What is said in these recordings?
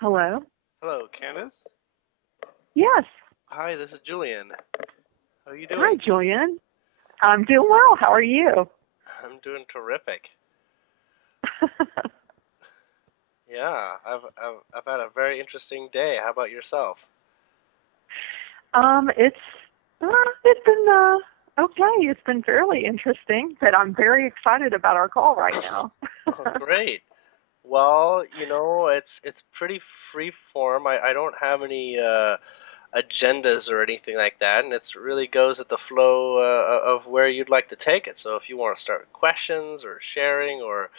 Hello? Hello, Candice. Yes. Hi, this is Julien. How are you doing? Hi, Julien. I'm doing well. How are you? I'm doing terrific. Yeah, I've had a very interesting day. How about yourself? It's been okay. It's been fairly interesting, but I'm very excited about our call right now. Oh, great. Well, it's pretty free form. I don't have any agendas or anything like that, and it really goes at the flow of where you'd like to take it. So if you want to start with questions or sharing or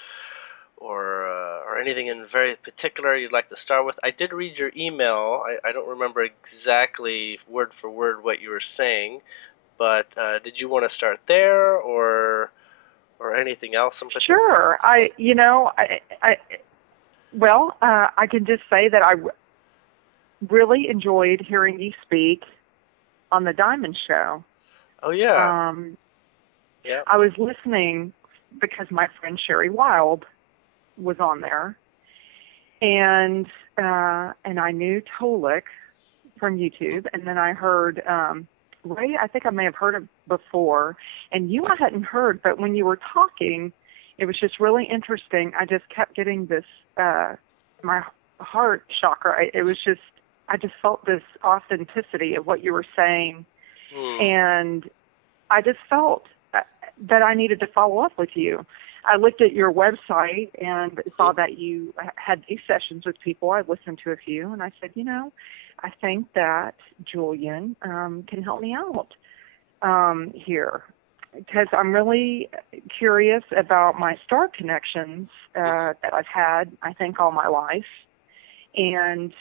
anything in very particular you'd like to start with. I did read your email. I don't remember exactly word for word what you were saying, but did you want to start there or anything else in particular? Sure. I can just say that I really enjoyed hearing you speak on the Diamond Show. Oh, yeah. Yeah. I was listening because my friend Sherry Wild was on there, and I knew Tolik from YouTube, and then I heard Ray. I think I may have heard it before, and you I hadn't heard, but when you were talking, it was just really interesting. I just kept getting this my heart chakra. I just felt this authenticity of what you were saying, and I just felt that I needed to follow up with you. I looked at your website and saw that you had these sessions with people. I listened to a few, and I said, I think that Julien can help me out here, because I'm really curious about my star connections that I've had, I think, all my life. And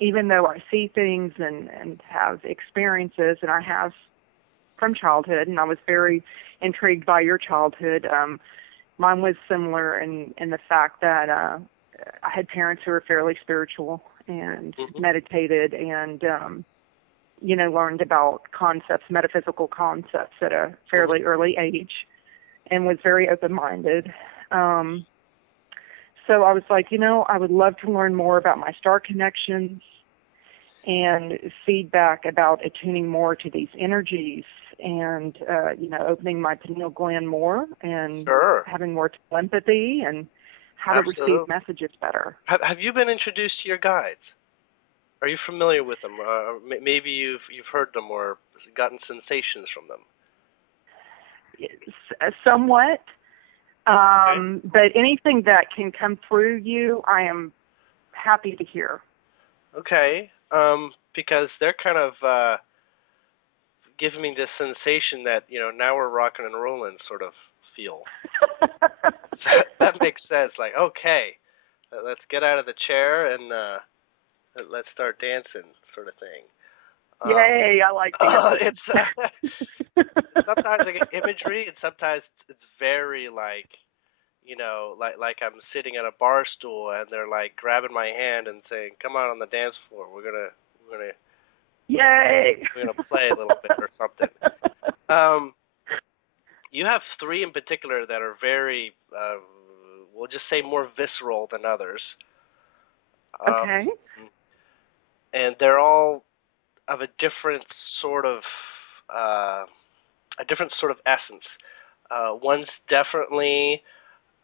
even though I see things and have experiences, and I have from childhood, and I was very intrigued by your childhood. Mine was similar in the fact that I had parents who were fairly spiritual and meditated and, learned about metaphysical concepts at a fairly early age, and was very open-minded. So I was like, I would love to learn more about my star connections and feedback about attuning more to these energies and, opening my pineal gland more and having more telepathy and how to receive messages better. Have you been introduced to your guides? Are you familiar with them? Maybe you've heard them or gotten sensations from them. Somewhat. Okay. But anything that can come through you, I am happy to hear. Okay. Because they're kind of giving me this sensation that, now we're rocking and rolling sort of feel. That makes sense. Like, okay, let's get out of the chair and let's start dancing sort of thing. Yay, I like that. Sometimes I get imagery, and sometimes it's very like, like I'm sitting at a bar stool and they're like grabbing my hand and saying, "Come on the dance floor. We're gonna Yay! We're gonna play a little bit or something." You have three in particular that are very, we'll just say, more visceral than others. Okay. And they're all of a different sort of essence. One's definitely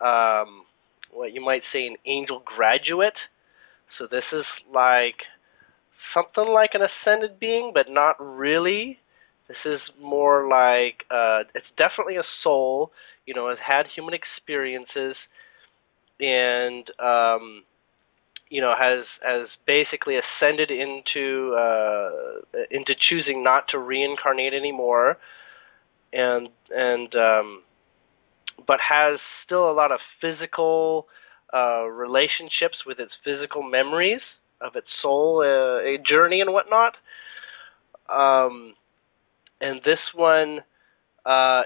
what you might say an angel graduate. So this is like something like an ascended being, but not really. This is more like it's definitely a soul. Has had human experiences, and has basically ascended into choosing not to reincarnate anymore, and but has still a lot of physical relationships with its physical memories of its soul journey and whatnot. And this one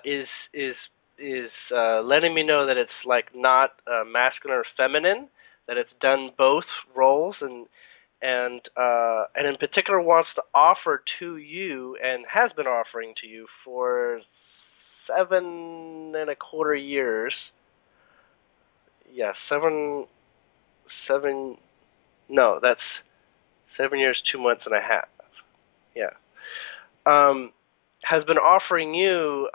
is letting me know that it's like not masculine or feminine, that it's done both roles, and in particular wants to offer to you and has been offering to you for 7.25 years. Yeah, seven No, that's 7 years, 2 months and a half. Yeah. Has been offering you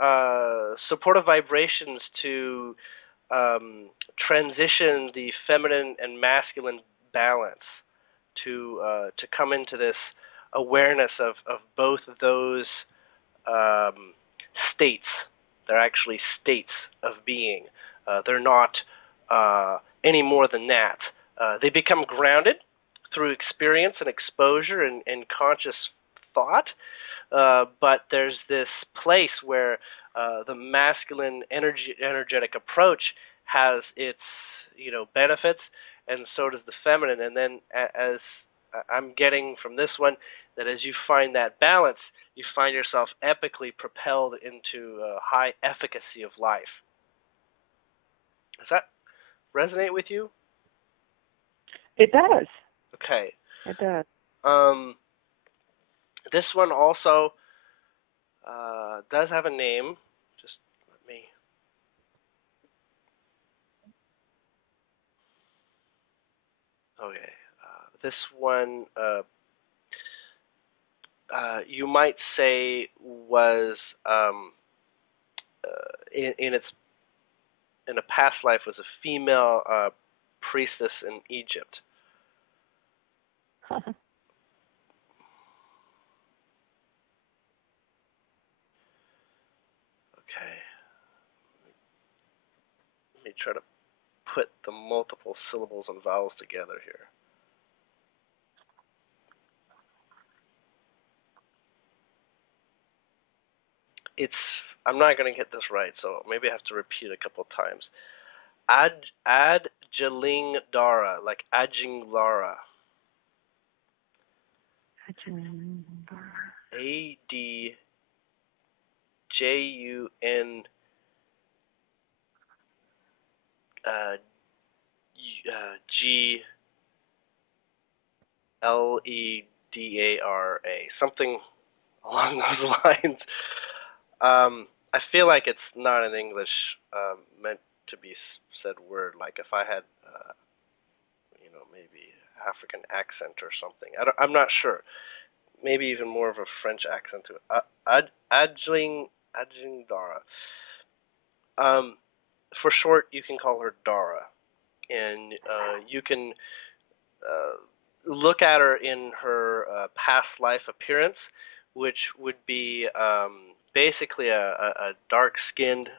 supportive vibrations to transition the feminine and masculine balance, to come into this awareness of both of those states. They're actually states of being. They're not any more than that. They become grounded through experience and exposure and conscious thought, but there's this place where the masculine energetic approach has its benefits, and so does the feminine. And then as I'm getting from this one, that as you find that balance, you find yourself epically propelled into high efficacy of life. Does that resonate with you? It does. Okay. It does. This one also does have a name. Just let me. Okay. This one, you might say, was in a past life was a female priestess in Egypt. Okay. Let me try to put the multiple syllables and vowels together here. I'm not going to get this right, so maybe I have to repeat a couple of times. Adjilingdara, like Adjinglara. Adjun Gledara, something along those lines. I feel like it's not an English meant to be said word. Like if I had, maybe African accent or something. I'm not sure. Maybe even more of a French accent to it. Adjingdara. For short, you can call her Dara, and you can look at her in her past life appearance, which would be basically a dark-skinned,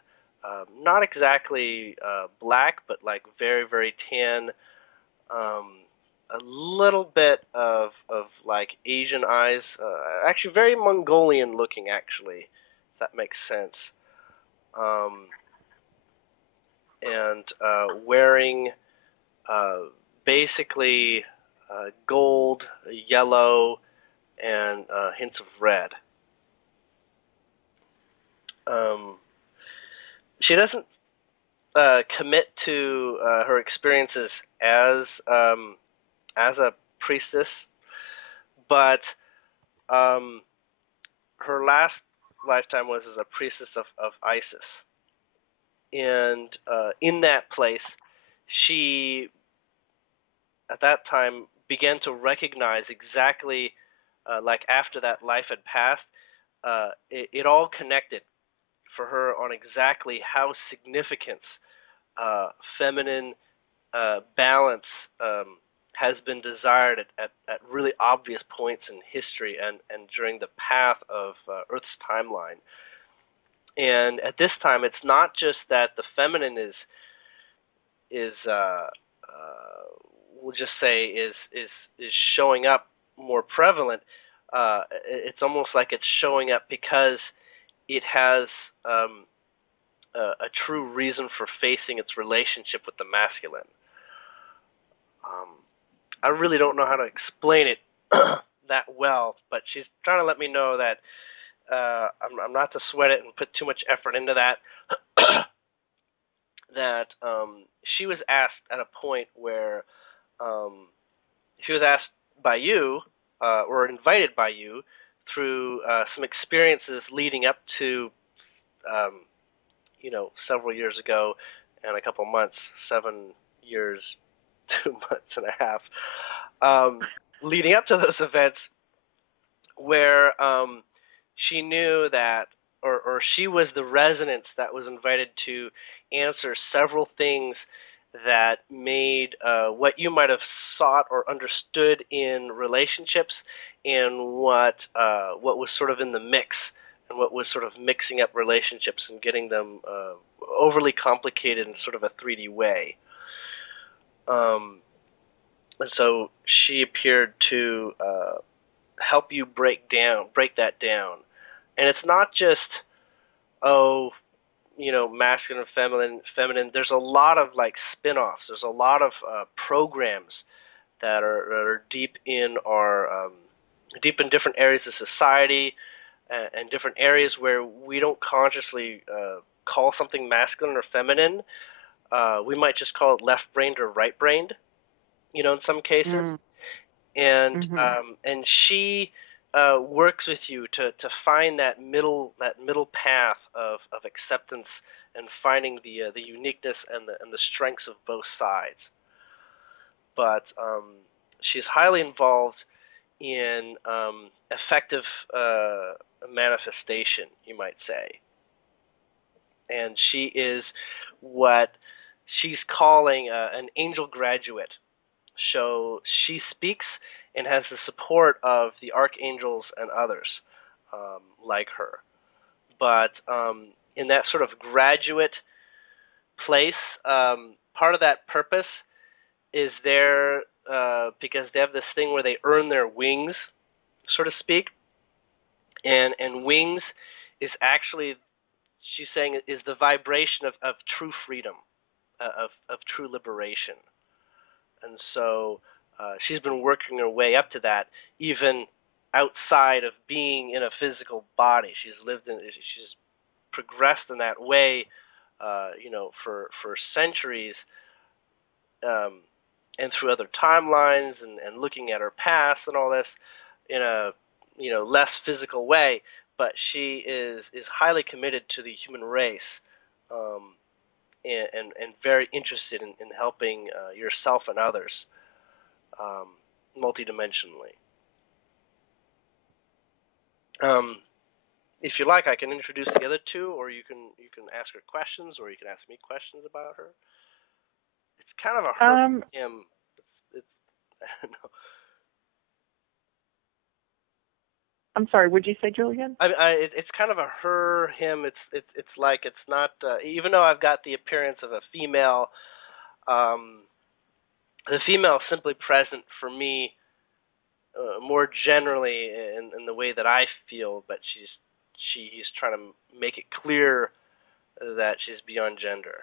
not exactly black, but like very, very tan, a little bit of like Asian eyes, actually very Mongolian looking, actually, if that makes sense. And wearing basically gold, yellow, and hints of red. She doesn't commit to her experiences as a priestess, but her last lifetime was as a priestess of Isis. And in that place, she, at that time, began to recognize exactly, like after that life had passed, it all connected for her on exactly how significant feminine balance has been desired at really obvious points in history and during the path of Earth's timeline. And at this time, it's not just that the feminine is we'll just say is showing up more prevalent. It's almost like it's showing up because it has a true reason for facing its relationship with the masculine. I really don't know how to explain it that well, but she's trying to let me know that I'm not to sweat it and put too much effort into that. That she was asked at a point where she was asked by you or invited by you through some experiences leading up to several years ago and a couple months, 7 years, 2 months and a half, leading up to those events, where she knew that, or she was the resonance that was invited to answer several things that made what you might have sought or understood in relationships, and what was sort of in the mix, and what was sort of mixing up relationships and getting them overly complicated in sort of a 3D way. And so she appeared to help you break that down. And it's not just, masculine and feminine. There's a lot of like spin-offs. There's a lot of programs that are deep in different areas of society, and different areas where we don't consciously call something masculine or feminine. We might just call it left-brained or right-brained, in some cases. And she works with you to find that middle path of acceptance, and finding the uniqueness and the strengths of both sides. But she's highly involved in effective manifestation, you might say. And she is what she's calling an angel graduate. So she speaks and has the support of the archangels and others like her. But in that sort of graduate place, part of that purpose is there because they have this thing where they earn their wings, so to speak. And wings is actually, she's saying, is the vibration of true freedom, of true liberation. And so she's been working her way up to that, even outside of being in a physical body. She's progressed in that way, for centuries, and through other timelines, and looking at her past and all this in a less physical way. But she is highly committed to the human race, and very interested in helping yourself and others multidimensionally. If you like, I can introduce the other two, or you can ask her questions, or you can ask me questions about her. It's kind of a her him. It's I don't know. I'm sorry. Would you say, Julien? It's kind of a her him. It's like, it's not even though I've got the appearance of a female. The female is simply present for me more generally in the way that I feel, but he's trying to make it clear that she's beyond gender.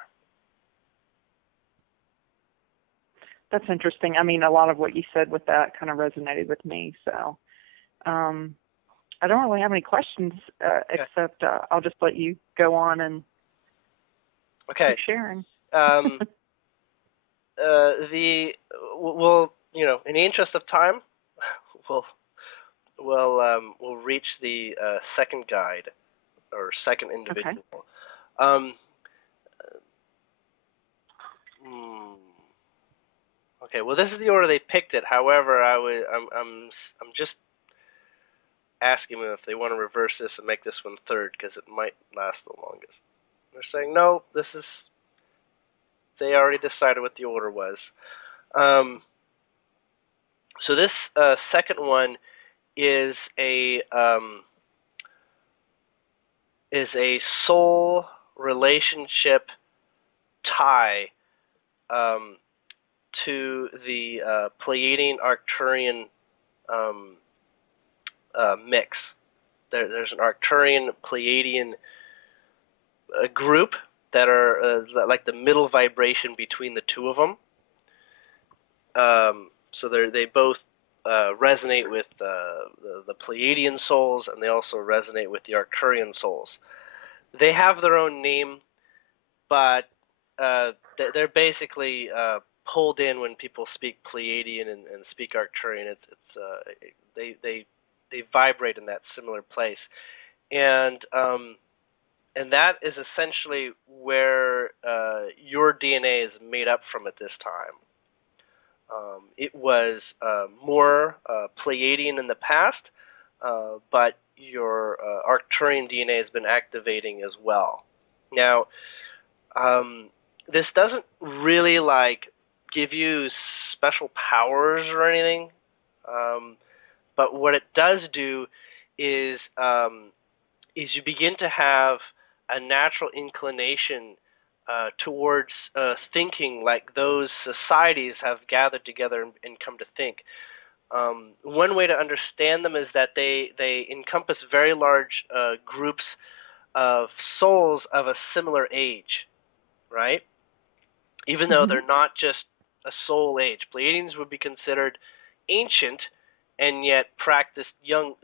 That's interesting. I mean, a lot of what you said with that kind of resonated with me. So I don't really have any questions except I'll just let you go on and keep sharing. In the interest of time, we'll reach the second guide, or second individual. Okay. Well, this is the order they picked it. However, I'm just asking them if they want to reverse this and make this one third, because it might last the longest. They're saying no. They already decided what the order was. So this second one is a soul relationship tie to the Pleiadian Arcturian mix. There's an Arcturian Pleiadian group that are like the middle vibration between the two of them. So they both resonate with the Pleiadian souls, and they also resonate with the Arcturian souls. They have their own name, but they're basically pulled in when people speak Pleiadian and speak Arcturian. They vibrate in that similar place, and that is essentially where your DNA is made up from at this time. It was more Pleiadian in the past, but your Arcturian DNA has been activating as well. Now, this doesn't really give you special powers or anything, but what it does do is you begin to have a natural inclination towards thinking like those societies have gathered together and come to think. One way to understand them is that they encompass very large groups of souls of a similar age, right? Even though they're not just a soul age. Pleiadians would be considered ancient and yet practice young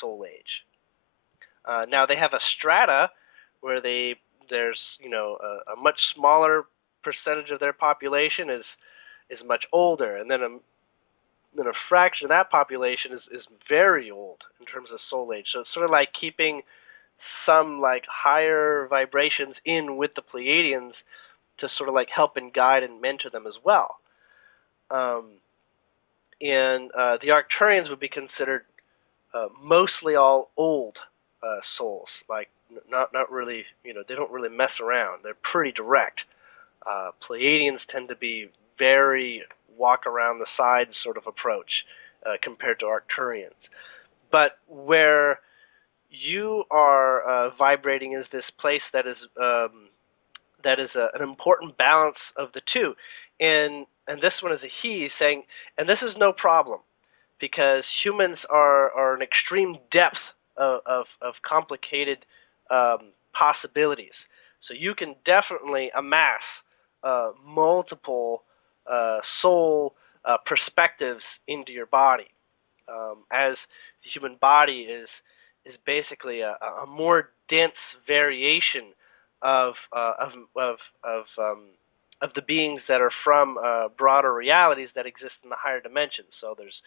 soul age. Now they have a strata where there's a much smaller percentage of their population is much older, and then a fraction of that population is very old in terms of soul age. So it's sort of like keeping some higher vibrations in with the Pleiadians to sort of help and guide and mentor them as well. And the Arcturians would be considered mostly all old souls, not really, they don't really mess around. They're pretty direct. Pleiadians tend to be very walk around the sides sort of approach compared to Arcturians. But where you are vibrating is this place that is an important balance of the two. And this one is a he saying, and this is no problem, because humans are an extreme depth of complicated possibilities. So you can definitely amass multiple soul perspectives into your body, as the human body is basically a more dense variation of the beings that are from broader realities that exist in the higher dimensions. So there's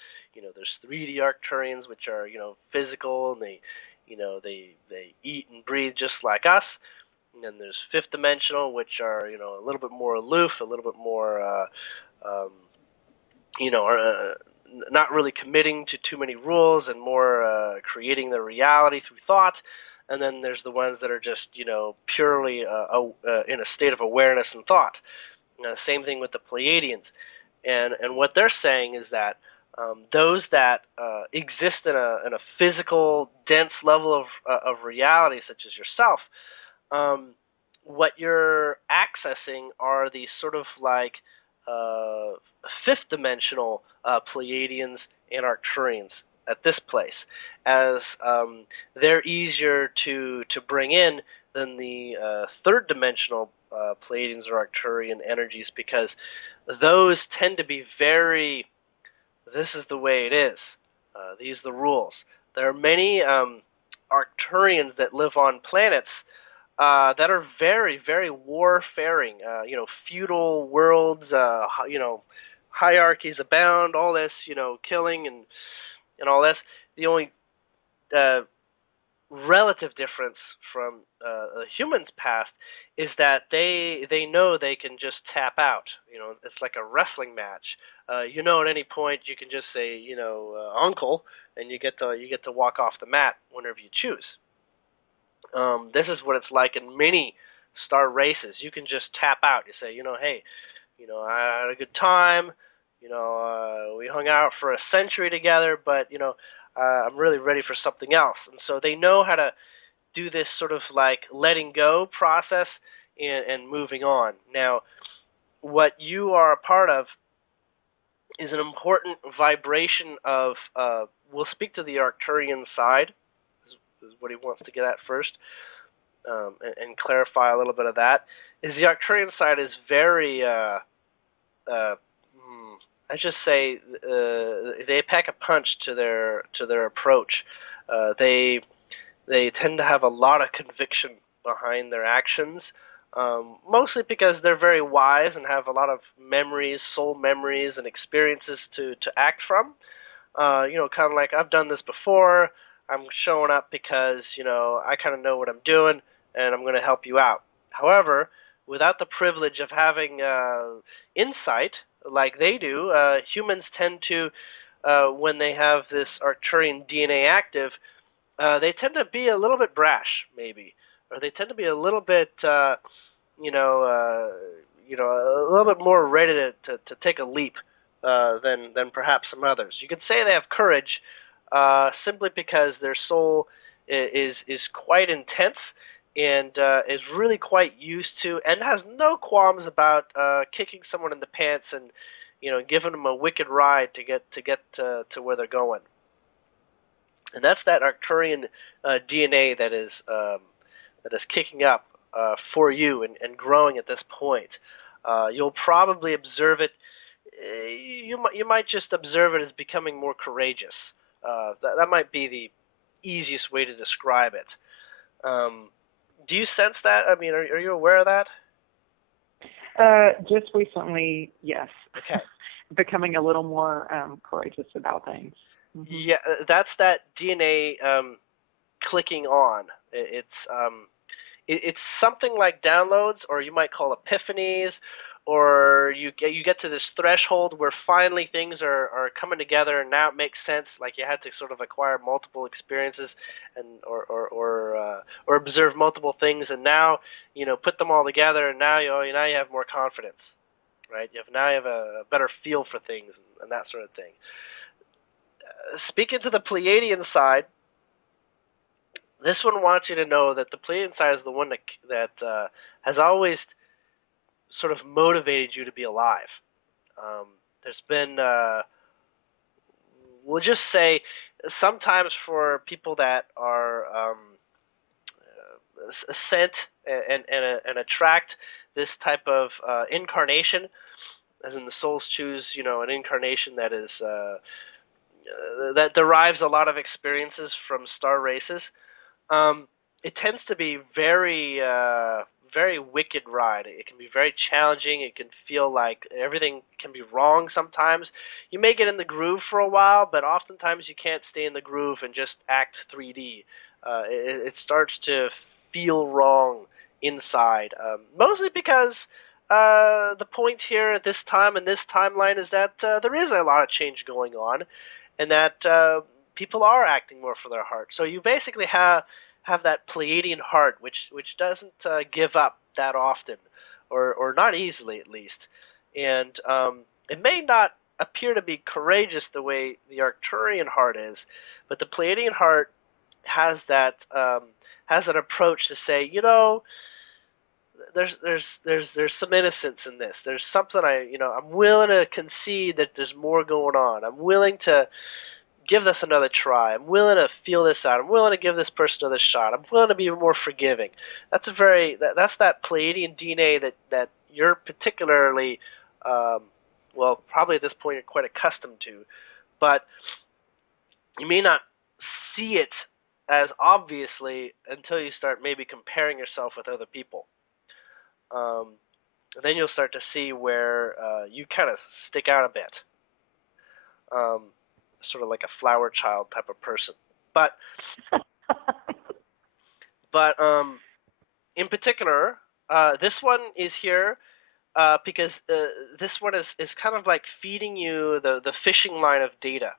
3D Arcturians, which are physical, and they eat and breathe just like us. And then there's fifth dimensional, which are a little bit more aloof, a little bit more not really committing to too many rules, and more creating their reality through thought. And then there's the ones that are just purely in a state of awareness and thought. Same thing with the Pleiadians. And what they're saying is that those that exist in a physical, dense level of reality, such as yourself, what you're accessing are these sort of fifth dimensional Pleiadians and Arcturians at this place, as they're easier to bring in than the third dimensional Pleiadians or Arcturian energies, because those tend to be very, this is the way it is, these are the rules. There are many Arcturians that live on planets that are very, very warfaring, feudal worlds, hierarchies abound, all this, killing and all this. The only relative difference from a human's past is that they know they can just tap out. It's like a wrestling match. At any point you can just say, uncle, and you get to walk off the mat whenever you choose. This is what it's like in many star races. You can just tap out. You say, hey, I had a good time. We hung out for a century together, but I'm really ready for something else. And so they know how to do this sort of letting go process and moving on. Now, what you are a part of is an important vibration of, we'll speak to the Arcturian side, is what he wants to get at first, and clarify a little bit of that, is the Arcturian side is very, I just say, they pack a punch to their approach. They tend to have a lot of conviction behind theof actions, mostly because they're very wise and have a lot of memories, soul memories, and experiences to act from. Kind of like, I've done this before. I'm showing up because I kind of know what I'm doing, and I'm going to help you out. However, without the privilege of having insight, like they do. Humans tend to, when they have this Arcturian DNA active, they tend to be a little bit brash, maybe, or they tend to be a little bit, you know, uh, a little bit more ready to take a leap than perhaps some others. You could say they have courage, simply because their soul is quite intense and is really quite used to and has no qualms about kicking someone in the pants and giving them a wicked ride to get to where they're going. And that's that Arcturian DNA that is kicking up for you and growing at this point. You'll probably observe it. You might just observe it as becoming more courageous. That might be the easiest way to describe it. Do you sense that? I mean, are you aware of that? Just recently, yes. Okay. Becoming a little more courageous about things. Mm-hmm. Yeah, that's that DNA clicking on. It's something like downloads, or you might call epiphanies, or you get to this threshold where finally things are coming together, and now it makes sense. Like you had to sort of acquire multiple experiences and or observe multiple things, and now put them all together, and now you have more confidence, right? Now you have a better feel for things and that sort of thing. Speaking to the Pleiadian side, this one wants you to know that the Pleiadian side is the one that has always sort of motivated you to be alive. There's been, we'll just say, sometimes for people that are sent and attract this type of incarnation, as in the souls choose, an incarnation that is that derives a lot of experiences from star races. It tends to be very wicked ride. It can be very challenging. It can feel like everything can be wrong sometimes. You may get in the groove for a while, but oftentimes you can't stay in the groove and just act 3D. It starts to feel wrong inside, mostly because the point here at this time in this timeline is that there is a lot of change going on, and that people are acting more for their heart. So you basically have that Pleiadian heart, which doesn't give up that often, or not easily at least. And it may not appear to be courageous the way the Arcturian heart is, but the Pleiadian heart has that approach to say, there's some innocence in this. There's something I'm willing to concede that there's more going on. I'm willing to give this another try. I'm willing to feel this out. I'm willing to give this person another shot. I'm willing to be more forgiving. That's that Pleiadian DNA that you're particularly, probably at this point you're quite accustomed to, but you may not see it as obviously until you start maybe comparing yourself with other people. Then you'll start to see where you kind of stick out a bit. Sort of like a flower child type of person. But in particular, this one is here because this one is kind of like feeding you the fishing line of data,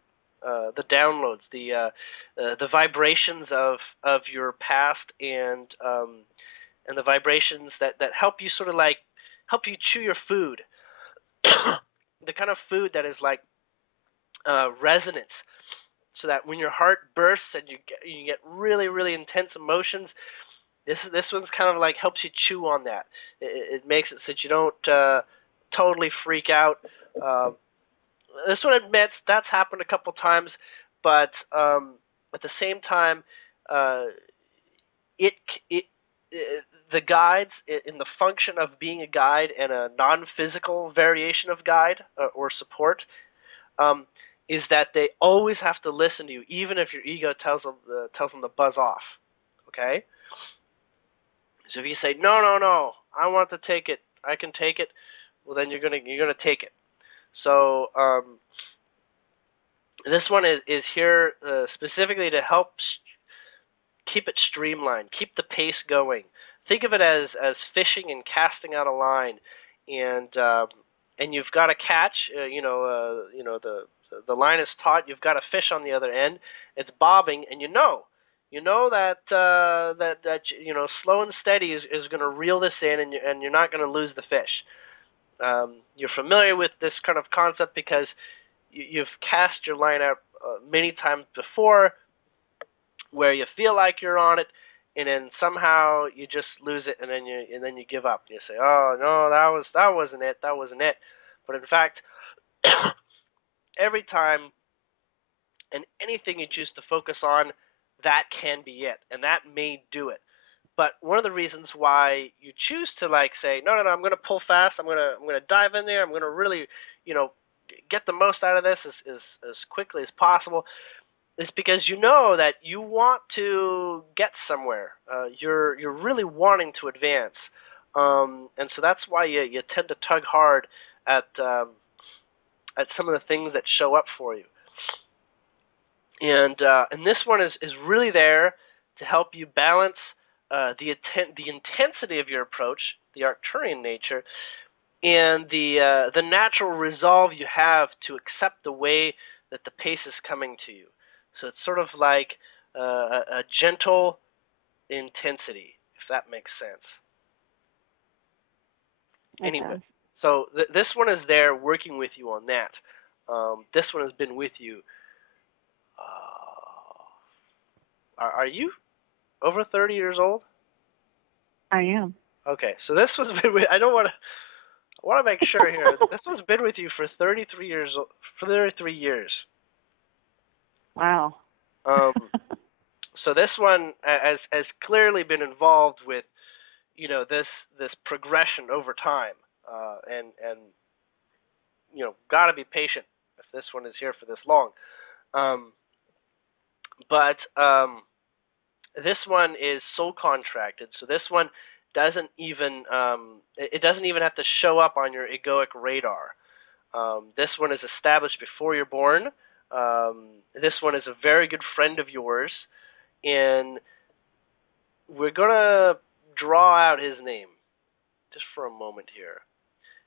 the downloads, the vibrations of your past and the vibrations that help you sort of like help you chew your food, the kind of food that is like resonance, so that when your heart bursts and you get really, really intense emotions, this one's kind of like helps you chew on that. It makes it so that you don't totally freak out. This one admits that's happened a couple times, but at the same time, the guides in the function of being a guide and a non-physical variation of guide or support. Is that they always have to listen to you, even if your ego tells them to buzz off. Okay. So if you say no, I want to take it, I can take it, well then you're gonna take it. So this one is here specifically to help keep it streamlined, keep the pace going. Think of it as fishing and casting out a line, and and you've got a catch. The line is taut. You've got a fish on the other end. It's bobbing, and you know that slow and steady is going to reel this in, and you're not going to lose the fish. You're familiar with this kind of concept because you've cast your line out many times before, where you feel like you're on it, and then somehow you just lose it, and then you give up. You say, "Oh no, that wasn't it. But in fact, every time and anything you choose to focus on, that can be it, and that may do it. But one of the reasons why you choose to say, no, I'm going to pull fast. I'm going to dive in there. I'm going to really, get the most out of this as quickly as possible, is because you know that you want to get somewhere. You're really wanting to advance, and so that's why you tend to tug hard at some of the things that show up for you. And this one is really there to help you balance the intensity of your approach, the Arcturian nature, and the natural resolve you have to accept the way that the pace is coming to you. So it's sort of like a gentle intensity, if that makes sense. Okay. Anyway, so this one is there working with you on that. This one has been with you. Are you over 30 years old? I am. Okay, so this one's been with, I want to make sure here. This one's been with you for 33 years. For 33 years. Wow. So this one has clearly been involved with, this progression over time, and got to be patient if this one is here for this long. But this one is soul contracted, so this one doesn't even have to show up on your egoic radar. This one is established before you're born. This one is a very good friend of yours, and we're gonna draw out his name just for a moment here.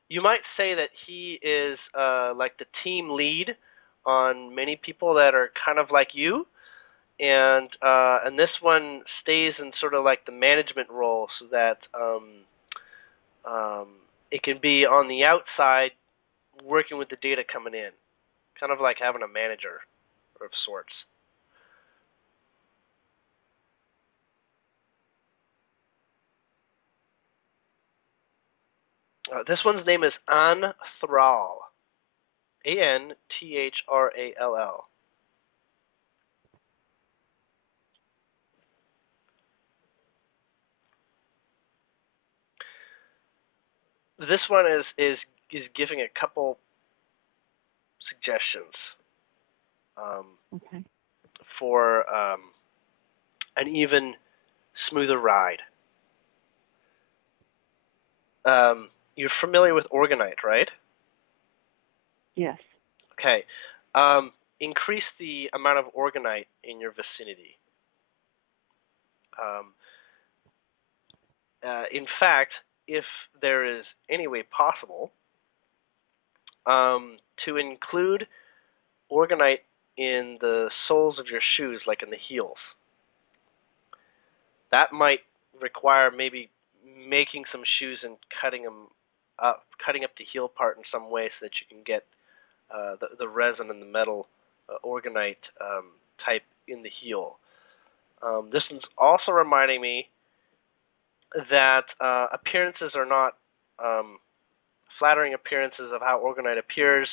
You might say that he is like the team lead on many people that are kind of like you. And this one stays in sort of like the management role, so that it can be on the outside, working with the data coming in, kind of like having a manager of sorts. This one's name is Anthral, Anthrall. This one is giving a couple suggestions for an even smoother ride. You're familiar with Organite, right? Yes. Okay. Increase the amount of Organite in your vicinity. In fact, if there is any way possible, to include Organite in the soles of your shoes, like in the heels. That might require maybe making some shoes and cutting up the heel part in some way, so that you can get the resin and the metal Organite type in the heel. This one's also reminding me that appearances are not flattering appearances of how Organite appears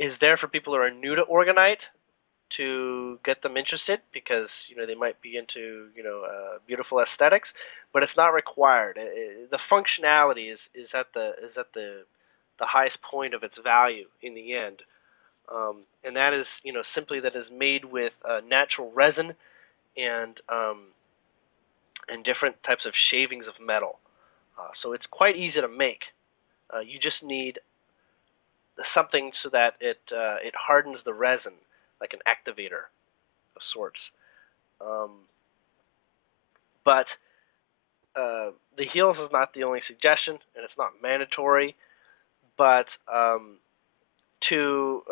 is there for people who are new to Organite, to get them interested, because they might be into beautiful aesthetics, but it's not required. The functionality is at the highest point of its value in the end, and that is simply that is made with natural resin and different types of shavings of metal. So it's quite easy to make. You just need something so that it hardens the resin, like an activator of sorts. But the heels is not the only suggestion, and it's not mandatory. but to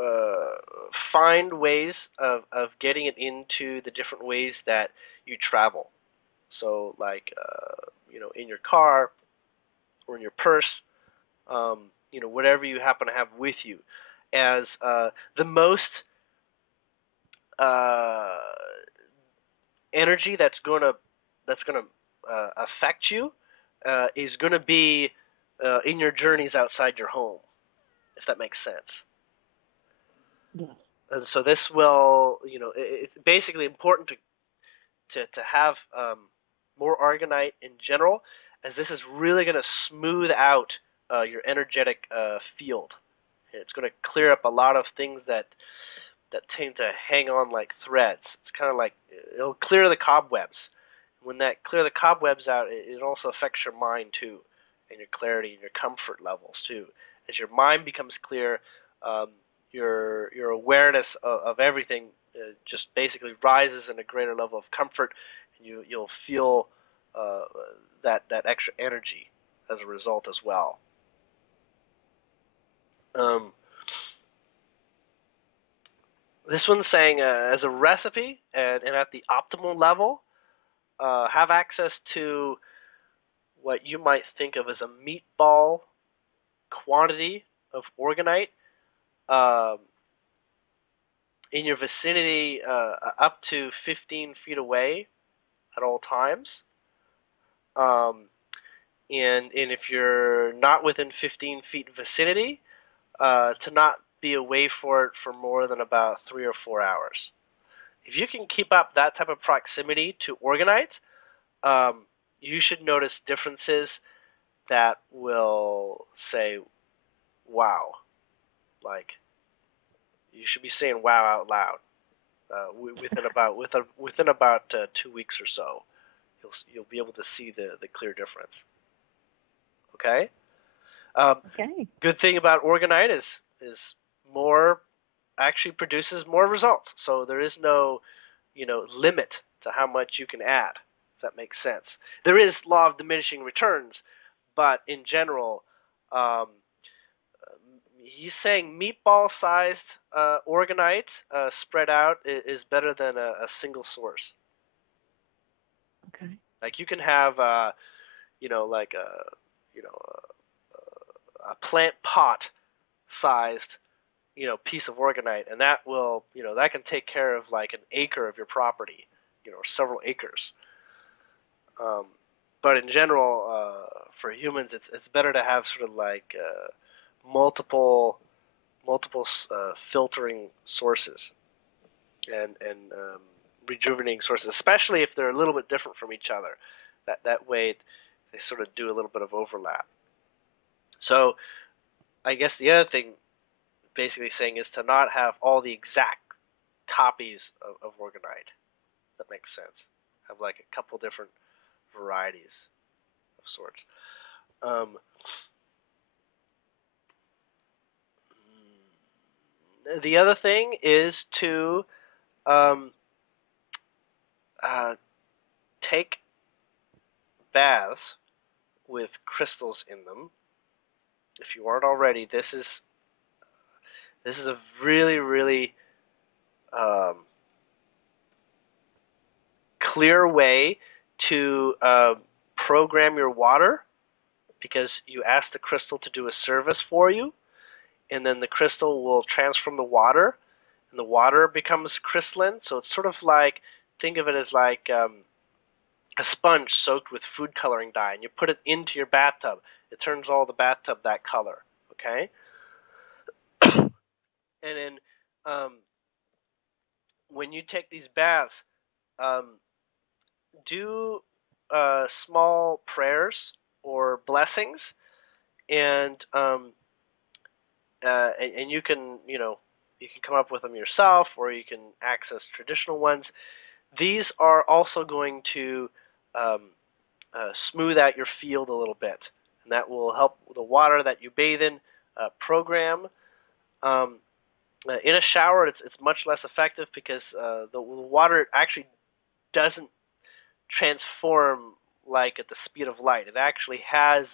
find ways of getting it into the different ways that you travel. So like, in your car or in your purse, whatever you happen to have with you, as the most energy that's gonna affect you is gonna be in your journeys outside your home, if that makes sense. Yes. And so this will, it's basically important to have more Argonite in general, as this is really going to smooth out your energetic field. It's going to clear up a lot of things that tend to hang on like threads. It's kind of like, it'll clear the cobwebs. When that clear the cobwebs out, it also affects your mind too, and your clarity and your comfort levels too. As your mind becomes clear, your awareness of everything just basically rises in a greater level of comfort, and you'll feel that extra energy as a result as well. This one's saying as a recipe and at the optimal level, have access to what you might think of as a meatball quantity of Orgonite in your vicinity, up to 15 feet away at all times. And if you're not within 15 feet vicinity, to not be away for it for more than about 3 or 4 hours. If you can keep up that type of proximity to Orgonite, you should notice differences that will say, wow. Like, you should be saying wow out loud within about 2 weeks or so. You'll be able to see the clear difference. Okay? Okay. Good thing about Orgonite is more actually produces more results. So there is no, limit to how much you can add, if that makes sense. There is law of diminishing returns, but in general, he's saying meatball-sized Orgonite spread out is better than a single source. Okay. Like you can have, a plant pot-sized, piece of Orgonite, and that will, that can take care of like an acre of your property, or several acres. But in general, for humans, it's better to have sort of like multiple filtering sources and rejuvenating sources, especially if they're a little bit different from each other. That way they sort of do a little bit of overlap. So I guess the other thing basically saying is to not have all the exact copies of Orgonite. That makes sense. Have like a couple different varieties of sorts. The other thing is to take baths with crystals in them. If you aren't already, this is a really, really clear way to program your water, because you ask the crystal to do a service for you, and then the crystal will transform the water, and the water becomes crystalline. So it's sort of like, think of it as like a sponge soaked with food coloring dye, and you put it into your bathtub. It turns all the bathtub that color, okay? And then when you take these baths, do small prayers or blessings, and you can come up with them yourself, or you can access traditional ones. These are also going to smooth out your field a little bit, and that will help the water that you bathe in program. In a shower, it's much less effective, because the water actually doesn't transform like at the speed of light. It actually has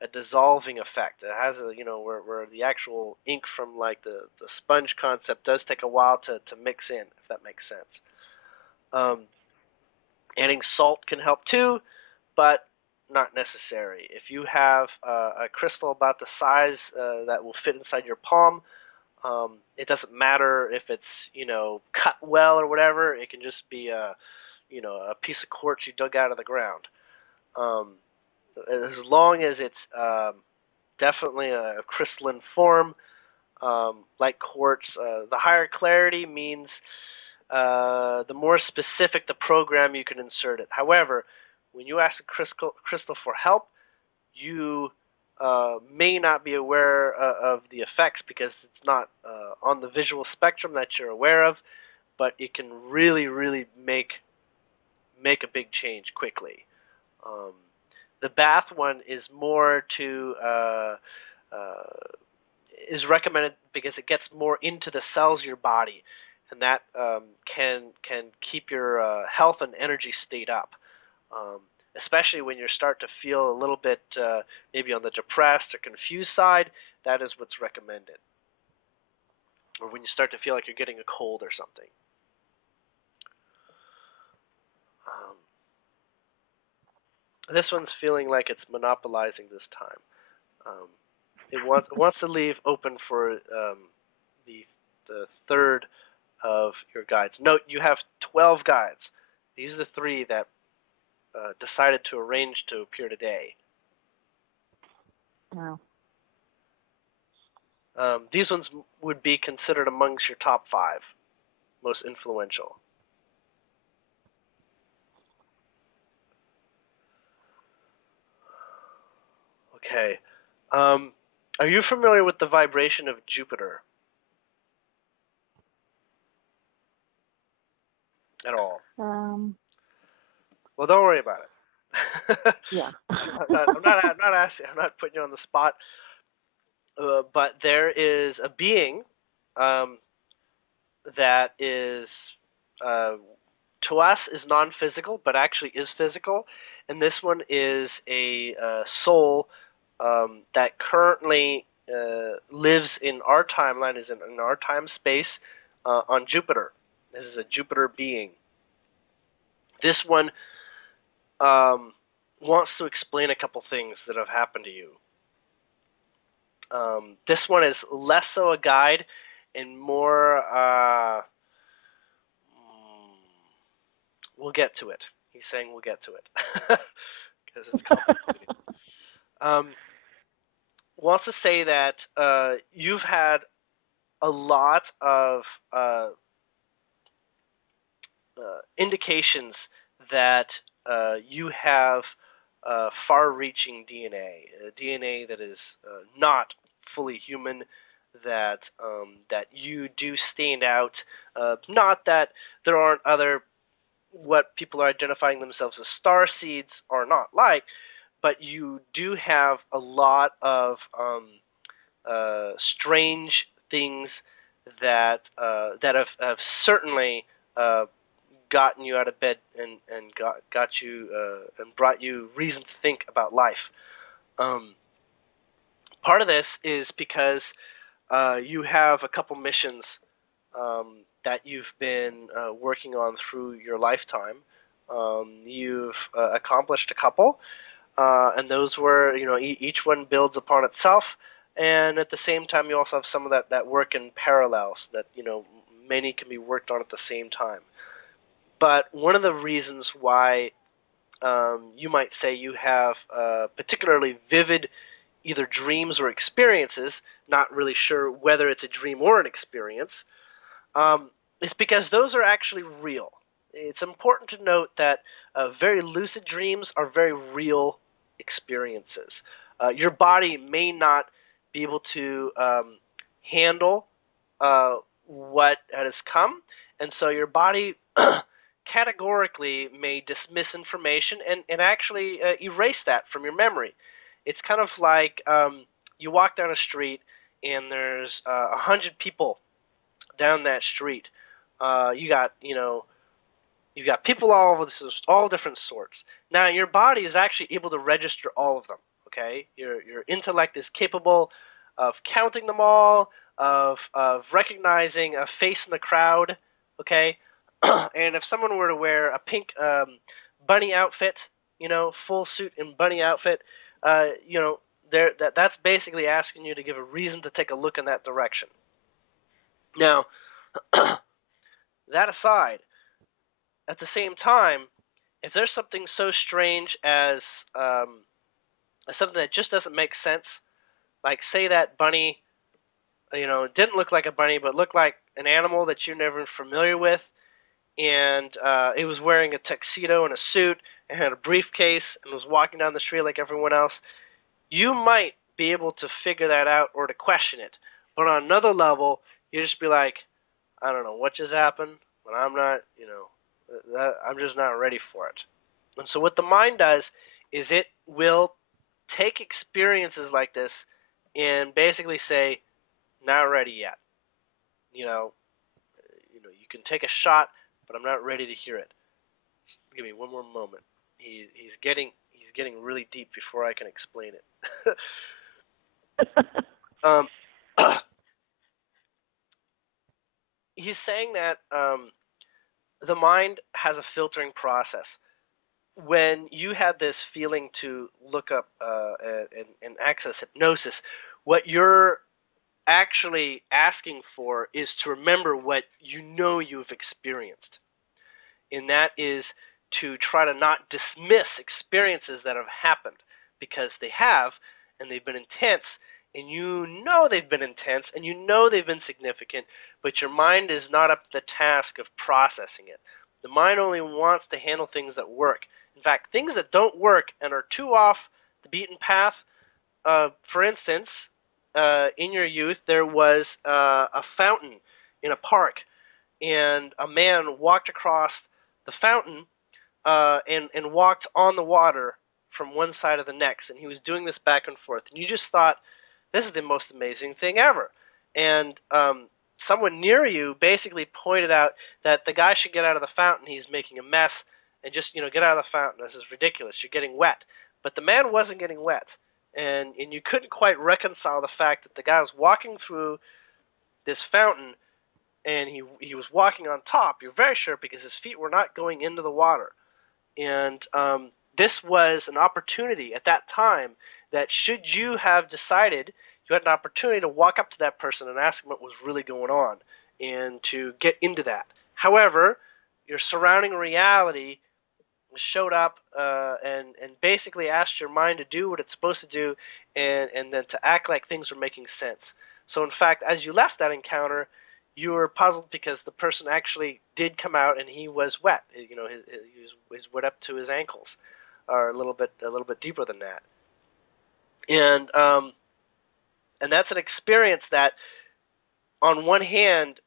a dissolving effect. It has a, where the actual ink from like the sponge concept does take a while to mix in, if that makes sense. Adding salt can help too, but not necessary. If you have a crystal about the size that will fit inside your palm, it doesn't matter if it's, cut well or whatever. It can just be a piece of quartz you dug out of the ground. As long as it's definitely a crystalline form, like quartz, the higher clarity means the more specific the program you can insert it. However, when you ask a crystal for help, you may not be aware of the effects because it's not on the visual spectrum that you're aware of, but it can really, really make a big change quickly. The bath one is more is recommended because it gets more into the cells of your body, and that can keep your health and energy state up. Especially when you start to feel a little bit maybe on the depressed or confused side, that is what's recommended. Or when you start to feel like you're getting a cold or something. This one's feeling like it's monopolizing this time. It wants to leave open for the third of your guides. Note, you have 12 guides. These are the 3 that decided to arrange to appear today. Wow. These ones would be considered amongst your top 5 most influential. Okay. Are you familiar with the vibration of Jupiter? At all? Well, don't worry about it. Yeah. I'm not asking. I'm not putting you on the spot. But there is a being that is, to us, is non-physical, but actually is physical. And this one is a soul that currently lives in our timeline, is in our time space on Jupiter. This is a Jupiter being. This one wants to explain a couple things that have happened to you. This one is less so a guide and more, we'll get to it. He's saying we'll get to it because it's complicated. Wants to say that you've had a lot of indications that you have far-reaching DNA that is not fully human, that you do stand out. Not that there aren't other, what people are identifying themselves as star seeds are not like, but you do have a lot of strange things that have certainly gotten you out of bed and got you and brought you reason to think about life. Part of this is because you have a couple missions that you've been working on through your lifetime. You've accomplished a couple, and those were, each one builds upon itself, and at the same time you also have some of that work in parallel, so that, many can be worked on at the same time. But one of the reasons why you might say you have particularly vivid either dreams or experiences, not really sure whether it's a dream or an experience, is because those are actually real. It's important to note that very lucid dreams are very real experiences. Your body may not be able to handle what has come, and so your body categorically may dismiss information and actually erase that from your memory. It's kind of like you walk down a street and there's 100 people down that street. You've got people all over, all different sorts. Now your body is actually able to register all of them. Okay, your intellect is capable of counting them all, of recognizing a face in the crowd. Okay, and if someone were to wear a pink bunny outfit, full suit and bunny outfit, that's basically asking you to give a reason to take a look in that direction. Now, that aside, at the same time, if there's something so strange as something that just doesn't make sense, like say that bunny, didn't look like a bunny but looked like an animal that you're never familiar with, and it was wearing a tuxedo and a suit and had a briefcase and was walking down the street like everyone else, you might be able to figure that out or to question it. But on another level, you just be like, I don't know what just happened, but I'm not, I'm just not ready for it. And so what the mind does is it will take experiences like this and basically say, not ready yet. You can take a shot, but I'm not ready to hear it. Give me one more moment. He's getting really deep before I can explain it. He's saying that the mind has a filtering process. When you had this feeling to look up and access hypnosis, what you're actually asking for is to remember what you've experienced. And that is to try to not dismiss experiences that have happened, because they have, and they've been intense, and they've been intense, and they've been significant, but your mind is not up to the task of processing it. The mind only wants to handle things that work. In fact, things that don't work and are too off the beaten path, for instance, in your youth, there was a fountain in a park, and a man walked across the fountain and walked on the water from one side to the next, and he was doing this back and forth. And you just thought, this is the most amazing thing ever. And someone near you basically pointed out that the guy should get out of the fountain. He's making a mess, and just get out of the fountain. This is ridiculous. You're getting wet. But the man wasn't getting wet. And you couldn't quite reconcile the fact that the guy was walking through this fountain, and he was walking on top. You're very sure, because his feet were not going into the water. And this was an opportunity at that time that, should you have decided, you had an opportunity to walk up to that person and ask him what was really going on and to get into that. However, your surrounding reality showed up and basically asked your mind to do what it's supposed to do, and then to act like things were making sense. So in fact, as you left that encounter, you were puzzled because the person actually did come out and he was wet. He was wet up to his ankles, or a little bit deeper than that. And that's an experience that, on one hand,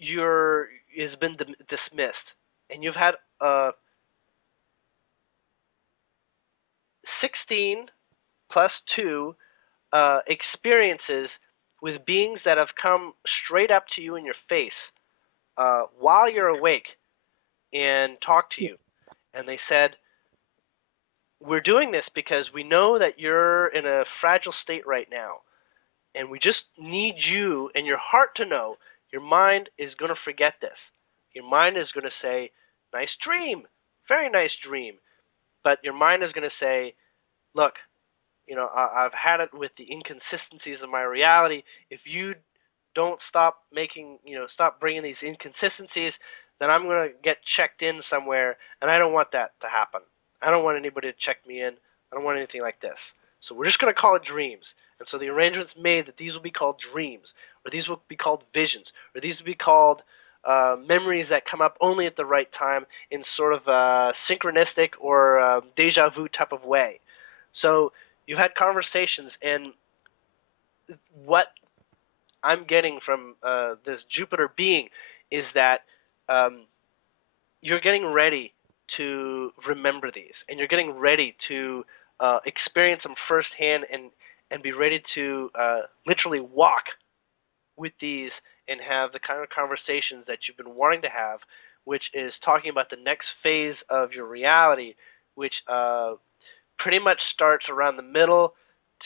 has been dismissed, and you've had 16 plus 2 experiences with beings that have come straight up to you in your face while you're awake and talked to you. And they said, we're doing this because we know that you're in a fragile state right now, and we just need you and your heart to know your mind is going to forget this. Your mind is going to say, nice dream, very nice dream. But your mind is going to say, look, I've had it with the inconsistencies of my reality. If you don't stop bringing these inconsistencies, then I'm going to get checked in somewhere, and I don't want that to happen. I don't want anybody to check me in. I don't want anything like this. So we're just going to call it dreams. And so the arrangement's made that these will be called dreams, or these will be called visions, or these will be called memories that come up only at the right time in sort of a synchronistic or deja vu type of way. So you've had conversations, and what I'm getting from this Jupiter being is that you're getting ready to remember these, and you're getting ready to experience them firsthand and be ready to literally walk with these and have the kind of conversations that you've been wanting to have, which is talking about the next phase of your reality, which pretty much starts around the middle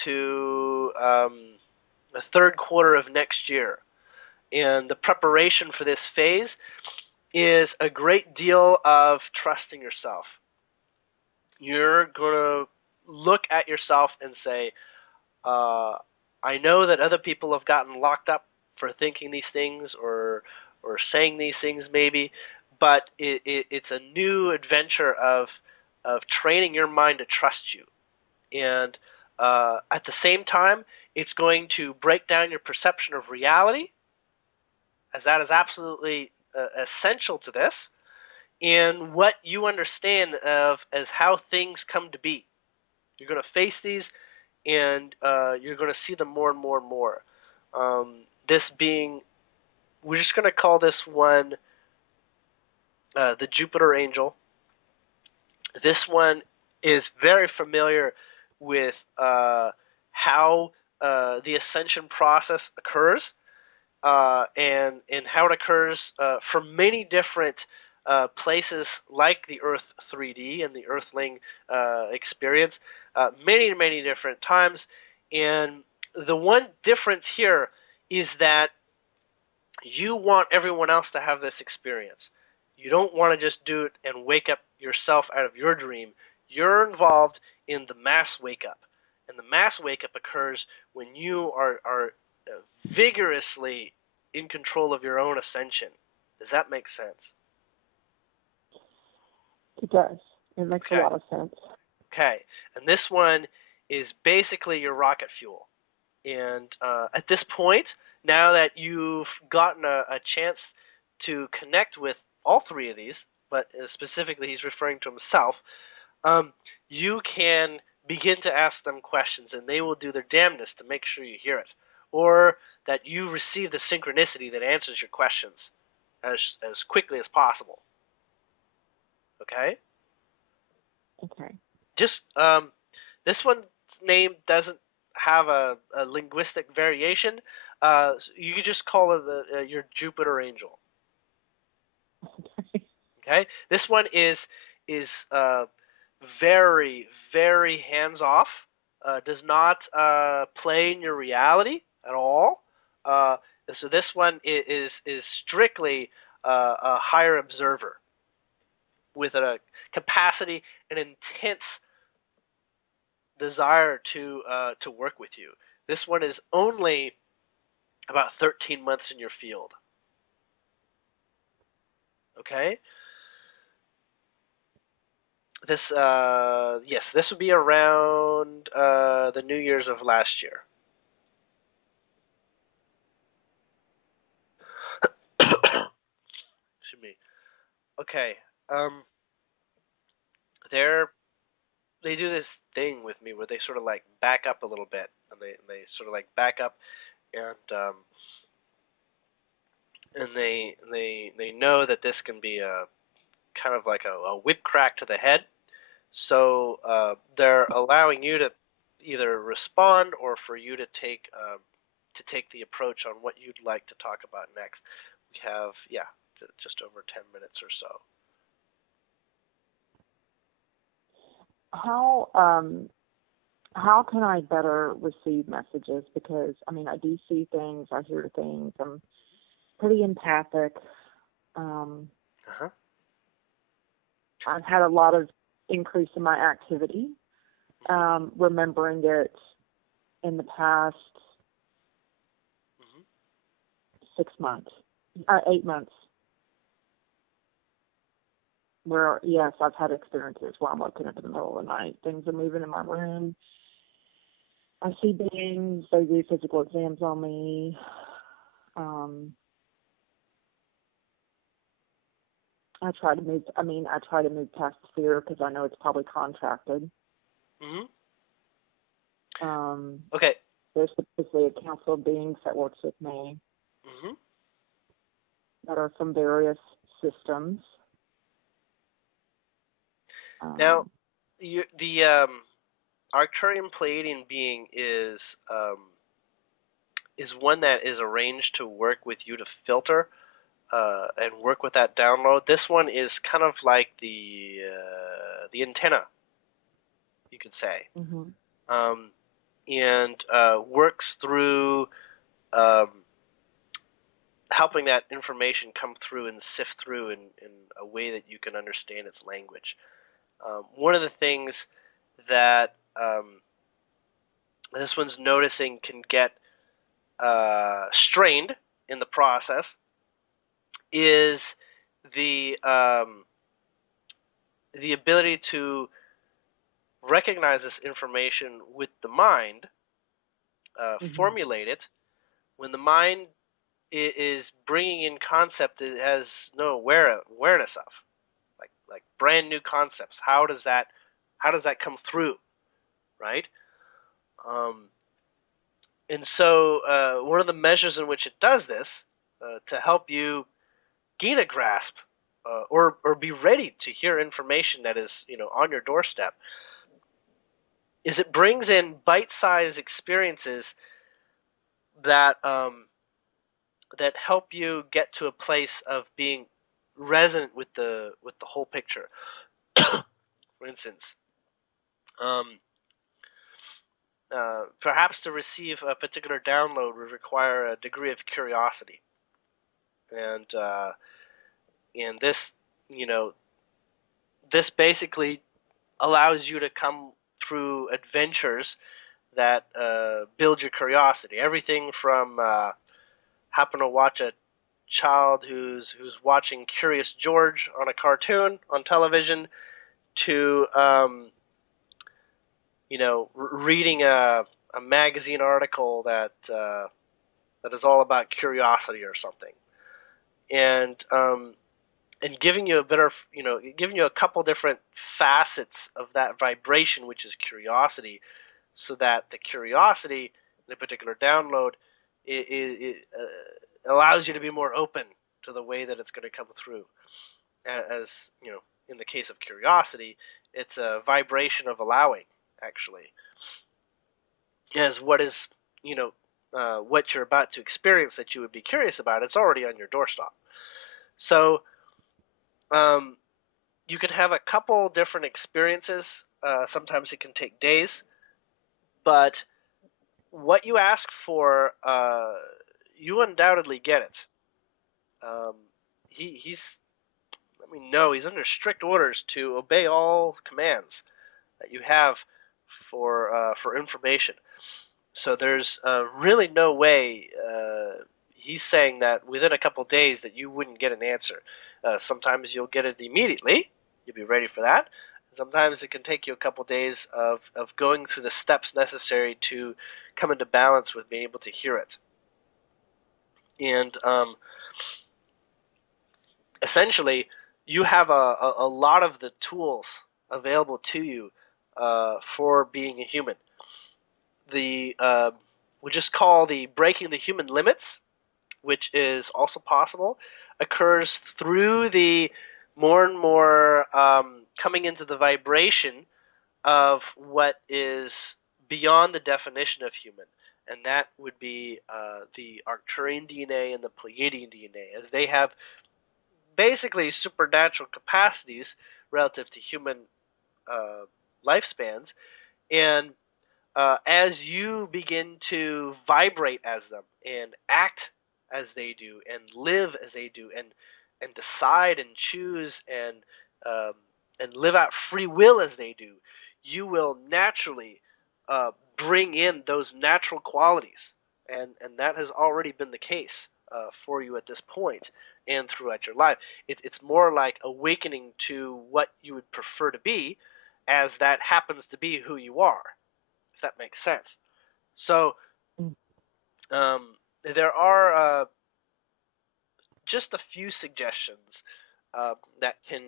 to the third quarter of next year. And the preparation for this phase is a great deal of trusting yourself. You're going to look at yourself and say, I know that other people have gotten locked up for thinking these things or saying these things maybe, but it's a new adventure of training your mind to trust you. And at the same time, it's going to break down your perception of reality, as that is absolutely essential to this, and what you understand of as how things come to be. You're going to face these, and you're going to see them more and more and more. This being, we're just going to call this one the Jupiter Angel. This one is very familiar with how the ascension process occurs, and how it occurs from many different places like the Earth 3D and the Earthling experience, many different times. And the one difference here is that you want everyone else to have this experience. You don't want to just do it and wake up yourself out of your dream. You're involved in the mass wake-up. And the mass wake-up occurs when you are vigorously in control of your own ascension. Does that make sense? It does. It makes a lot of sense. Okay. And this one is basically your rocket fuel. And at this point, now that you've gotten a chance to connect with all three of these, but specifically he's referring to himself, you can begin to ask them questions, and they will do their damnedest to make sure you hear it, or that you receive the synchronicity that answers your questions as quickly as possible. Okay? Okay. Just this one's name doesn't have a linguistic variation. You could just call it your Jupiter Angel. Okay. Okay? This one is very, very hands-off. Does not play in your reality at all. So this one is strictly a higher observer with a capacity, an intense desire to work with you. This one is only about 13 months in your field. Okay? This yes, this would be around the New Year's of last year. Excuse me. Okay. They do this thing with me where they sort of like back up a little bit, and they sort of like back up, and they know that this can be a kind of like a whip crack to the head. So they're allowing you to either respond or for you to take the approach on what you'd like to talk about next. We have just over 10 minutes or so. How can I better receive messages? Because I mean, I do see things, I hear things. I'm pretty empathic. I've had a lot of increase in my activity, remembering it in the past 8 months, where, yes, I've had experiences where I'm waking up in the middle of the night. Things are moving in my room. I see beings. They do physical exams on me. I try to move past the fear because I know it's probably contracted. Okay. There's supposedly a council of beings that works with me that are from various systems. Now, the Arcturian Pleiadian being is one that is arranged to work with you to filter and work with that download. This one is kind of like the antenna, you could say. and works through helping that information come through and sift through in a way that you can understand its language. One of the things that this one's noticing can get strained in the process is the ability to recognize this information with the mind, formulate it. When the mind is bringing in concept it has no awareness of, like brand new concepts. How does that come through, right? And so one of the measures in which it does this to help you gain a grasp or be ready to hear information that is on your doorstep is it brings in bite-sized experiences that that help you get to a place of being resonant with the whole picture. For instance, perhaps to receive a particular download would require a degree of curiosity, and this this basically allows you to come through adventures that build your curiosity. Everything from happen to watch a child who's watching Curious George on a cartoon on television to reading a magazine article that is all about curiosity or something, and giving you giving you a couple different facets of that vibration, which is curiosity, so that the curiosity in a particular download it allows you to be more open to the way that it's going to come through. As in the case of curiosity, it's a vibration of allowing, actually. As what is what you're about to experience that you would be curious about, it's already on your doorstep. So you could have a couple different experiences. Sometimes it can take days, but what you ask for, you undoubtedly get it. He's under strict orders to obey all commands that you have for information. So there's really no way he's saying that within a couple of days that you wouldn't get an answer. Sometimes you'll get it immediately. You'll be ready for that. Sometimes it can take you a couple of days of going through the steps necessary to come into balance with being able to hear it. And essentially, you have a lot of the tools available to you for being a human. We just call the breaking the human limits, which is also possible, occurs through the more and more coming into the vibration of what is beyond the definition of human, and that would be the Arcturian DNA and the Pleiadian DNA, as they have basically supernatural capacities relative to human lifespans, and as you begin to vibrate as them and act as they do and live as they do and decide and choose and live out free will as they do, you will naturally bring in those natural qualities, and that has already been the case for you at this point and throughout your life. It's more like awakening to what you would prefer to be, as that happens to be who you are, if that makes sense. So there are just a few suggestions that can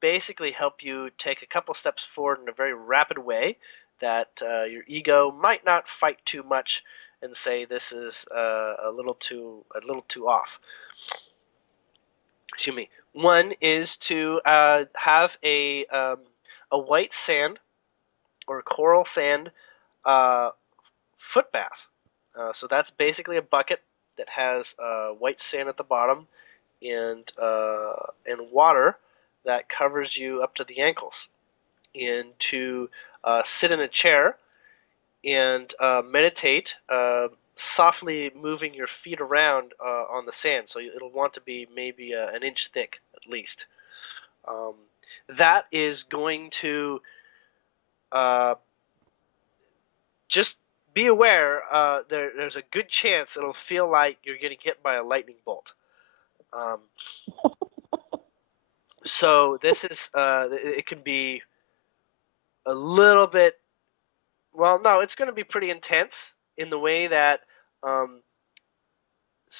basically help you take a couple steps forward in a very rapid way that your ego might not fight too much and say this is a little too off. Excuse me. One is to have a white sand or coral sand foot bath. So that's basically a bucket that has white sand at the bottom and water that covers you up to the ankles. And to sit in a chair and meditate, softly moving your feet around on the sand. So it'll want to be maybe an inch thick at least. That is going to just be aware. There's a good chance it'll feel like you're getting hit by a lightning bolt. So this is it can be a little bit. Well, no, it's going to be pretty intense in the way that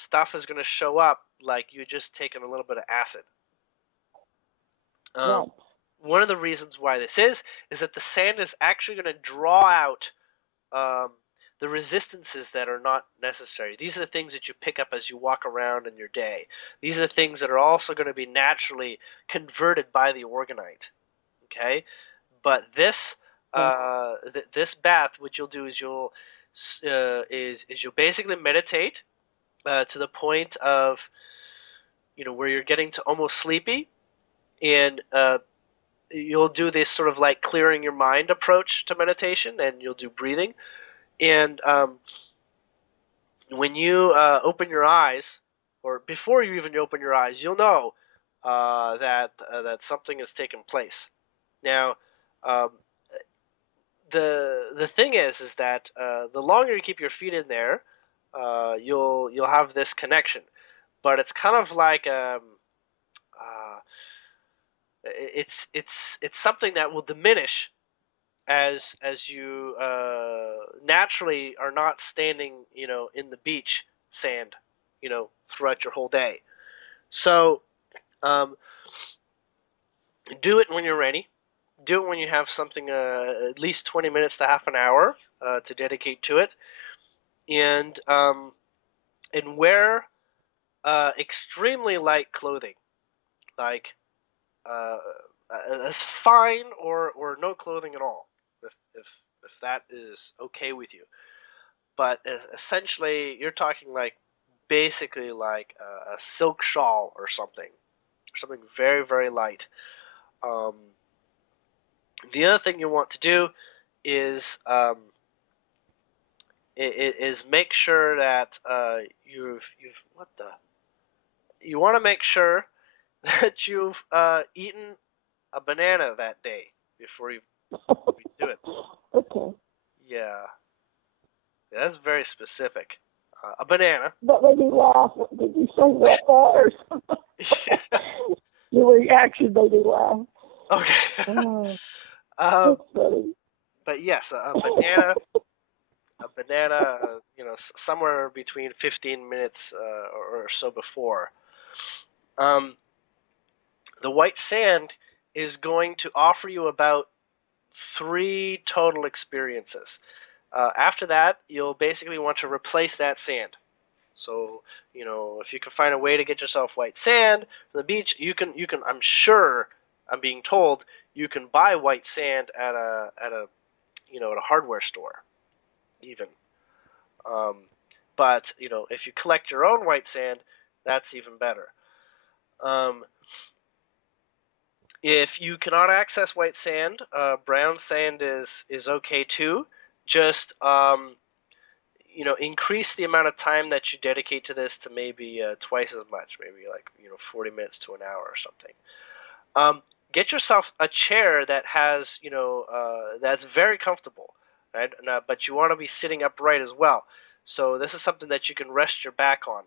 stuff is going to show up like you just taken a little bit of acid. Right. One of the reasons why this is that the sand is actually going to draw out the resistances that are not necessary. These are the things that you pick up as you walk around in your day. These are the things that are also going to be naturally converted by the orgonite. Okay, but this this bath, what you'll do is you'll basically meditate to the point of where you're getting to almost sleepy, and you'll do this sort of like clearing your mind approach to meditation, and you'll do breathing. And when you open your eyes, or before you even open your eyes, you'll know that something has taken place. Now, the thing is that the longer you keep your feet in there, you'll have this connection. But it's kind of like it's something that will diminish as you naturally are not standing, in the beach sand, throughout your whole day. So do it when you're ready. Do it when you have something at least 20 minutes to half an hour to dedicate to it, and wear extremely light clothing, like as fine or no clothing at all, if that is okay with you. But essentially, you're talking like basically like a silk shawl or something very, very light. The other thing you want to do is make sure that you want to make sure that you've eaten a banana that day before you do it. Okay. Yeah, that's very specific. A banana. That made me laugh. Did you say that or something? Your reaction made me laugh. Okay. That's funny. But yes, a banana, somewhere between 15 minutes or so before. The white sand is going to offer you about 3 total experiences. After that, you'll basically want to replace that sand. So, if you can find a way to get yourself white sand from the beach, you can. I'm sure, I'm being told, you can buy white sand at a hardware store, even. But if you collect your own white sand, that's even better. If you cannot access white sand, brown sand is okay too. Just increase the amount of time that you dedicate to this to maybe twice as much, maybe like 40 minutes to an hour or something. Get yourself a chair that has that's very comfortable, right? But you want to be sitting upright as well. So this is something that you can rest your back on.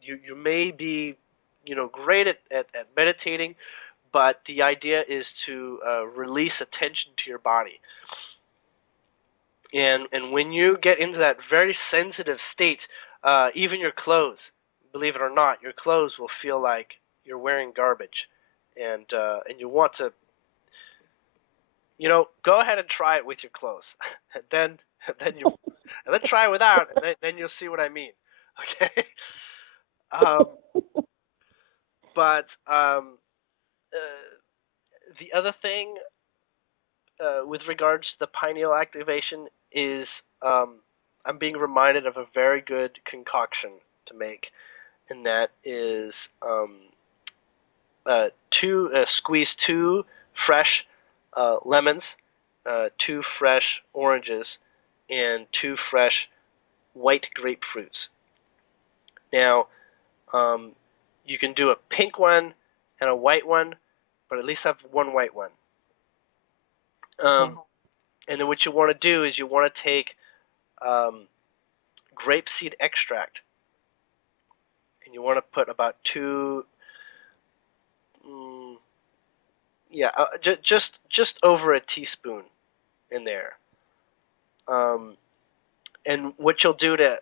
You may be great at meditating, but the idea is to release attention to your body. And when you get into that very sensitive state, even your clothes, believe it or not, your clothes will feel like you're wearing garbage, and you want to, go ahead and try it with your clothes, and then try it without, and then you'll see what I mean. Okay. But the other thing with regards to the pineal activation is I'm being reminded of a very good concoction to make, and that is squeeze 2 fresh lemons, 2 fresh oranges, and 2 fresh white grapefruits. Now, you can do a pink one and a white one, but at least have 1 white one. And then what you want to do is you want to take grapeseed extract, and you want to put about 2, just over a teaspoon in there. And what you'll do to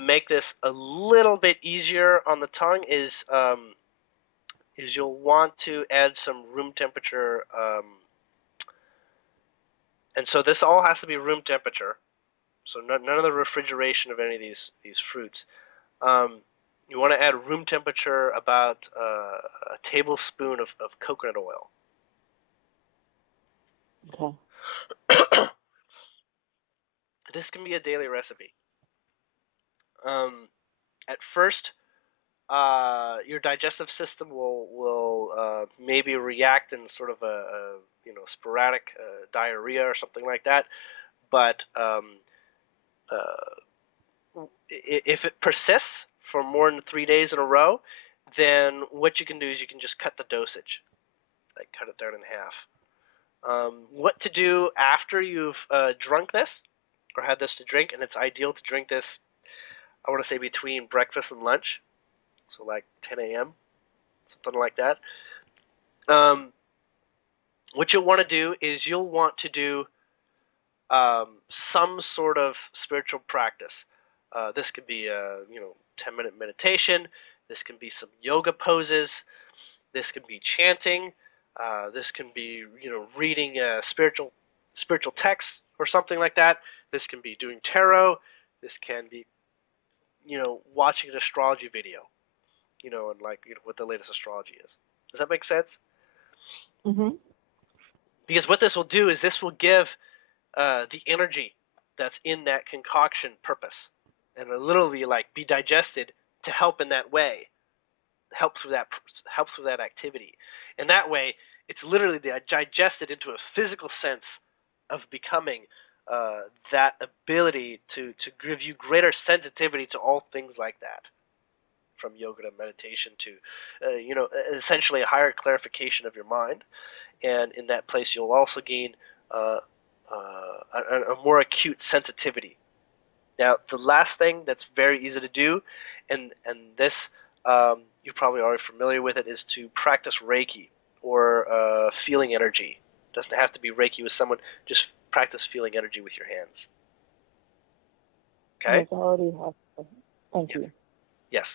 make this a little bit easier on the tongue is you'll want to add some room temperature. And so this all has to be room temperature. So none of the refrigeration of any of these fruits. You want to add room temperature about a tablespoon of coconut oil. Okay. This can be a daily recipe. At first, your digestive system will maybe react in sort of a sporadic diarrhea or something like that. But if it persists for more than 3 days in a row, then what you can do is you can just cut the dosage, like cut it down in half. What to do after you've drunk this or had this to drink, and it's ideal to drink this, I want to say between breakfast and lunch, so like 10 a.m., something like that. What you'll want to do is you'll want to do some sort of spiritual practice. This could be a 10-minute meditation. This can be some yoga poses. This can be chanting. This can be reading spiritual texts or something like that. This can be doing tarot. This can be watching an astrology video. And what the latest astrology is. Does that make sense? Mhm. Because what this will do is this will give the energy that's in that concoction purpose, and it'll literally be digested to help in that way. Helps with that activity, and that way it's literally digested into a physical sense of becoming that ability to give you greater sensitivity to all things like that, from yoga to meditation to essentially a higher clarification of your mind. And in that place you'll also gain a more acute sensitivity. Now, the last thing that's very easy to do, and this you're probably already familiar with it, is to practice Reiki or feeling energy. It doesn't have to be Reiki with someone, just practice feeling energy with your hands. Okay? Yes, I already have. Thank you. Yes.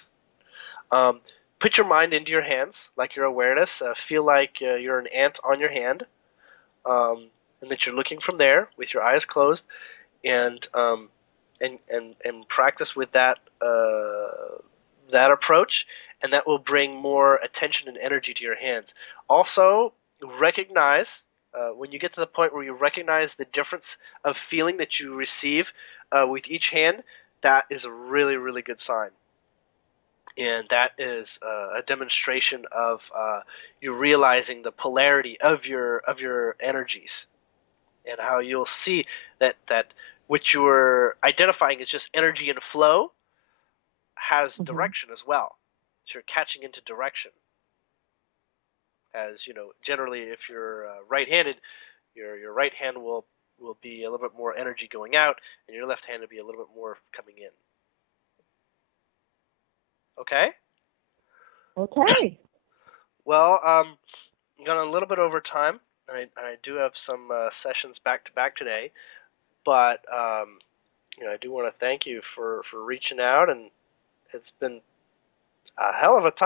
Put your mind into your hands, like your awareness. Feel like you're an ant on your hand, and that you're looking from there with your eyes closed, and practice with that approach, and that will bring more attention and energy to your hands. Also, recognize when you get to the point where you recognize the difference of feeling that you receive with each hand, that is a really, really good sign. And that is a demonstration of you realizing the polarity of your energies, and how you'll see that what you're identifying as just energy and flow has direction as well. So you're catching into direction. As generally, if you're right-handed, your right hand will be a little bit more energy going out, and your left hand will be a little bit more coming in. Okay? Okay. Well, gone a little bit over time. I do have some sessions back to back today, but I do want to thank you for reaching out, and it's been a hell of a time.